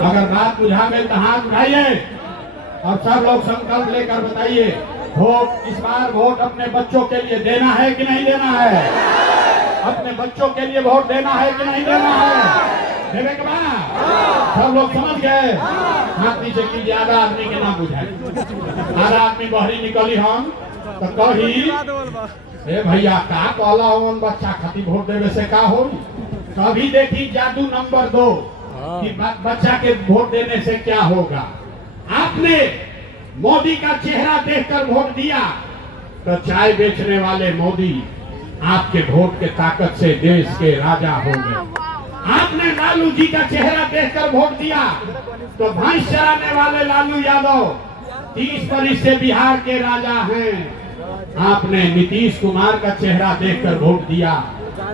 अगर बात बुझा गई तो हाथ उठाइए और सब लोग संकल्प लेकर बताइए, वोट इस बार वोट अपने बच्चों के लिए देना है कि नहीं देना है? अपने बच्चों के लिए वोट देना है कि नहीं देना है? देवे के बाद सब लोग समझ गए? हाथ नीचे कीजिए, आधा आदमी के नाम बुझाए। आधा आदमी बहरी निकली हम तो कही ए भैया का कहला हो बच्चा खातिर वोट देवे से का हो? कभी देखी जादू नंबर 2 कि बच्चा के वोट देने से क्या होगा। आपने मोदी का चेहरा देखकर वोट दिया तो चाय बेचने वाले मोदी आपके वोट के ताकत से देश के राजा हो गए। आपने लालू जी का चेहरा देखकर वोट दिया तो भैंस चराने वाले लालू यादव 30 वर्ष से बिहार के राजा हैं। आपने नीतीश कुमार का चेहरा देखकर वोट दिया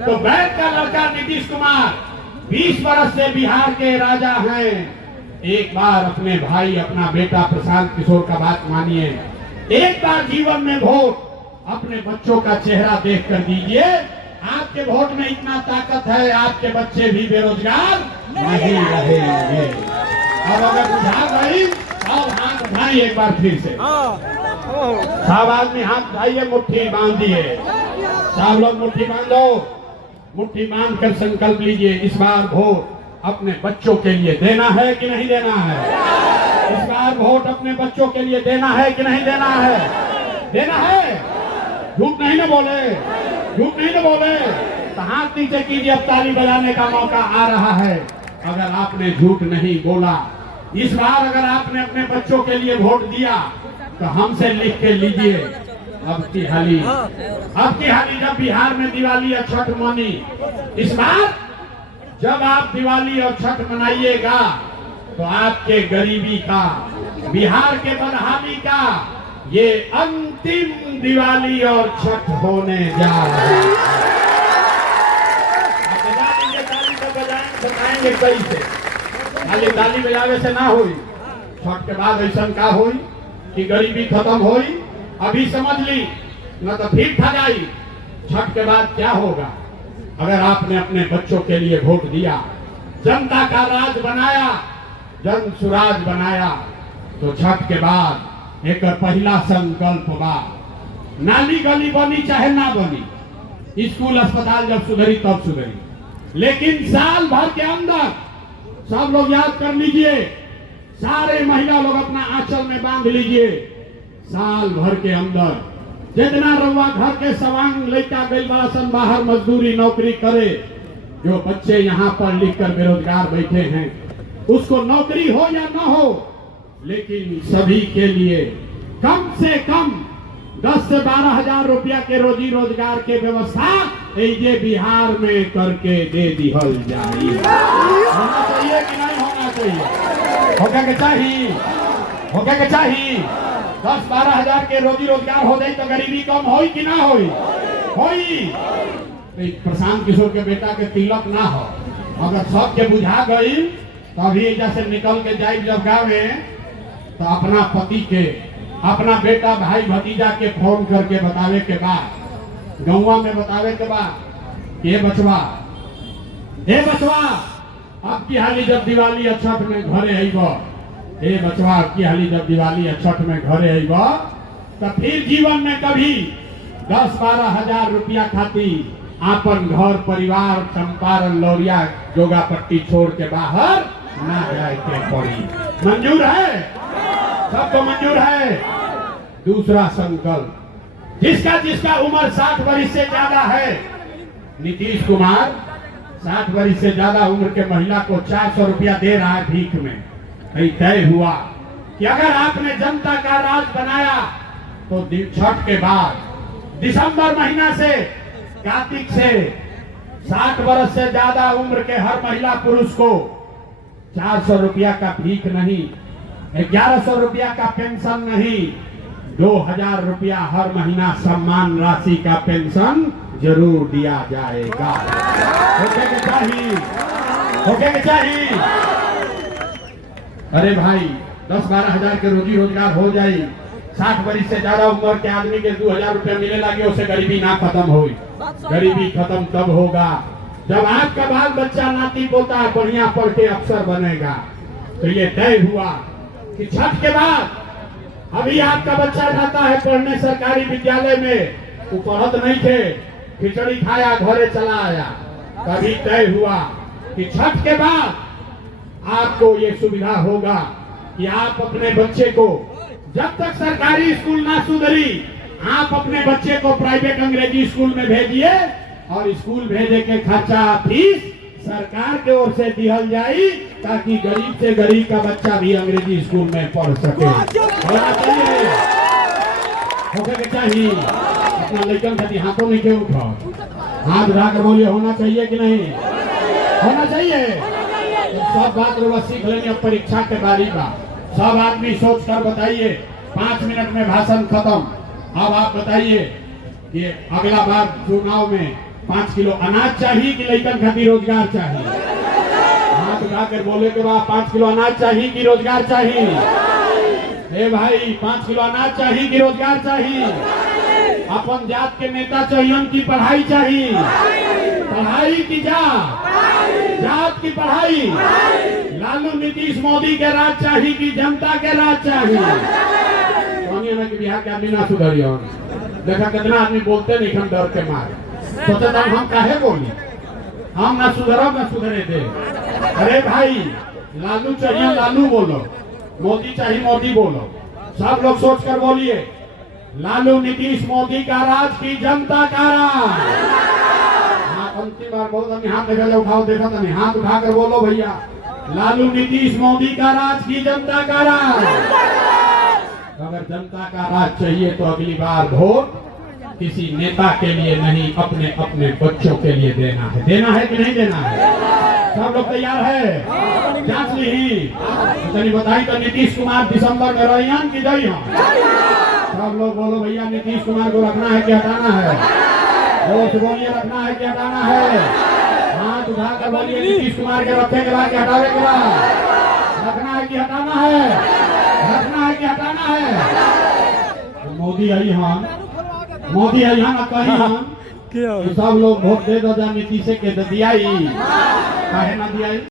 तो वैद का लड़का नीतीश कुमार 20 वर्ष से बिहार के राजा हैं। एक बार अपने भाई अपना बेटा प्रशांत किशोर का बात मानिए, एक बार जीवन में वोट अपने बच्चों का चेहरा देखकर दीजिए। आपके वोट में इतना ताकत है, आपके बच्चे भी बेरोजगार नहीं रहेंगे। अब अगर बुझा गई अब हाथ उठाइए एक बार फिर से, सब आदमी हाथ उठाइए, मुट्ठी बांध दिए, सब लोग मुट्ठी बांधो। मुट्ठी बांध कर संकल्प लीजिए, इस बार वोट अपने बच्चों के लिए देना है कि नहीं देना है? इस बार वोट अपने बच्चों के लिए देना है कि नहीं देना है? देना है, झूठ नहीं ना बोले, झूठ नहीं ना बोले तो हाथ नीचे कीजिए। अब ताली बजाने का मौका आ रहा है। अगर आपने झूठ नहीं बोला, इस बार अगर आपने अपने बच्चों के लिए वोट दिया तो हमसे लिख के लीजिए। अब की हाली जब बिहार में दिवाली और छठ मनी, इस बार जब आप दिवाली और छठ मनाइएगा तो आपके गरीबी का, बिहार के बदहाली का ये अंतिम दिवाली और छठ होने जा रहा है। बजा लीजिए ताली, तो बताएंगे कैसे? खाली ताली बजावे से ना हुई, छठ के बाद ऐसा का हुई कि गरीबी खत्म हुई। अभी समझ ली न तो फिर ठगाई। छठ के बाद क्या होगा? अगर आपने अपने बच्चों के लिए वोट दिया, जनता का राज बनाया, जन सुराज बनाया, तो छठ के बाद एक पहला संकल्प बा, नाली गली बनी चाहे ना बनी, स्कूल अस्पताल जब सुधरी तब सुधरी, लेकिन साल भर के अंदर सब लोग याद कर लीजिए, सारे महिला लोग अपना आंचल में बांध लीजिए, साल भर के अंदर जितना रउआ घर के सवांग लड़का गई बासन बाहर मजदूरी नौकरी करे, जो बच्चे यहाँ पढ़ लिख कर बेरोजगार बैठे हैं, उसको नौकरी हो या ना हो, लेकिन सभी के लिए कम से कम 10 से 12 हजार रुपया के रोजी रोजगार के व्यवस्था ये बिहार में करके दे दिहल जाए। होना चाहिए कि नहीं होना चाहिए? होगा के चाहिए, होगा के चाहिए। 10-12 हजार के रोजी रोजगार हो जाए तो गरीबी कम होई कि ना होई? होई। प्रशांत किशोर के बेटा के तिलक ना हो, अगर सबके बुझा गई तभी जैसे निकल के जाए जब गावे तो अपना पति के, अपना बेटा भाई भतीजा के फोन करके बतावे के बाद, गौवा में बतावे के बाद, ये बचवा अब की हाली जब दिवाली और छठ में घरे आईबा, हे बचवा अब की हाली जब दिवाली और छठ में घरे आईबा तो फिर जीवन में कभी 10-12 हजार रुपया खाती आपन घर परिवार चंपारण लौरिया जोगापट्टी छोड़ के बाहर ना जाए के पड़ी। मंजूर है? सबको मंजूर है? दूसरा संकल्प, जिसका उम्र 60 वर्ष से ज्यादा है, नीतीश कुमार 60 वर्ष से ज्यादा उम्र के महिला को 400 रुपया दे रहा है भीख में। तय हुआ कि अगर आपने जनता का राज बनाया तो छठ के बाद दिसंबर महीना से कार्तिक से 60 वर्ष से ज्यादा उम्र के हर महिला पुरुष को 400 रुपया का भीख नहीं, 1100 रुपया का पेंशन नहीं, 2000 रुपया हर महीना सम्मान राशि का पेंशन जरूर दिया जाएगा। होके के चाहिए, होके के चाहिए। अरे भाई 10-12 हजार के रोजी रोजगार हो जाए, 60 वर्ष से ज्यादा उम्र के आदमी के 2000 रुपया मिले लगे, उससे गरीबी ना खत्म होगी। गरीबी खत्म तब होगा जब आपका बाल बच्चा नाती पोता बढ़िया पढ़ के अफसर बनेगा, तो ये तय हुआ कि छठ के बाद अभी आपका बच्चा जाता है पढ़ने सरकारी विद्यालय में, वो पढ़त नहीं थे, खिचड़ी खाया घरे चला आया। कभी तय हुआ कि छठ के बाद आपको ये सुविधा होगा कि आप अपने बच्चे को, जब तक सरकारी स्कूल ना सुधरी, आप अपने बच्चे को प्राइवेट अंग्रेजी स्कूल में भेजिए और स्कूल भेजे के खर्चा फीस सरकार के ओर से दिहल जाई, ताकि गरीब से गरीब का बच्चा भी अंग्रेजी स्कूल में पढ़ सके। होना चाहिए, होके के चाहिए। अपना लेकिन खाती हाथों नहीं के उठा, हाथ उठाकर बोलिए होना चाहिए कि नहीं होना चाहिए। तो सब बात लोग सीख लेंगे। अब परीक्षा के बारी का सब आदमी सोच कर बताइए। 5 मिनट में भाषण खत्म। अब आप बताइए कि अगला बार चुनाव में 5 किलो अनाज चाहिए कि लड़कन खातिर रोजगार चाहिए? हाथ उठाकर बोले के बाद 5 किलो अनाज चाहिए कि रोजगार चाहिए? ए भाई, 5 किलो अनाज चाहिए कि रोजगार चाहिए? अपन जात के नेता चाहिए की पढ़ाई चाहिए? पढ़ाई की जात की पढ़ाई? लालू नीतीश मोदी के राज चाहिए कि जनता के राज चाहिए? कि बिहार के आदमी ना सुधरियो। देखा कितना आदमी बोलते नहीं, हम डर के मारे सोचा था हम काहे बोली, हम ना सुधरो ना सुधरे थे। अरे भाई, लालू चाहिए लालू बोलो, मोदी चाहिए मोदी बोलो। सब लोग सोच कर बोलिए, लालू नीतीश मोदी का राज की जनता का राज। अंतिम बार बहुत आदमी हाथ देखा उठाओ, देखा था नहीं, हाथ उठाकर बोलो भैया, लालू नीतीश मोदी का राज की जनता का राज। अगर जनता का राज चाहिए तो अगली बार वोट किसी नेता के लिए नहीं, अपने अपने बच्चों के लिए देना है। देना है कि नहीं देना है? सब लोग तैयार है? जांच ली तो बताई तो नीतीश कुमार दिसंबर में रहियन की जई हम? सब लोग बोलो भैया, नीतीश कुमार को रखना है कि हटाना है? बोलिए, रखना है कि हटाना है? हाथ उठाकर बोलिए, नीतीश कुमार के रखे के बाद कि हटावे के बाद? रखना है कि हटाना है? रखना है कि हटाना है? मोदी आई हम, मोदी आई हम कही हम सब लोग वोट दे दो, नीतीश के दिया काहे ना दिया।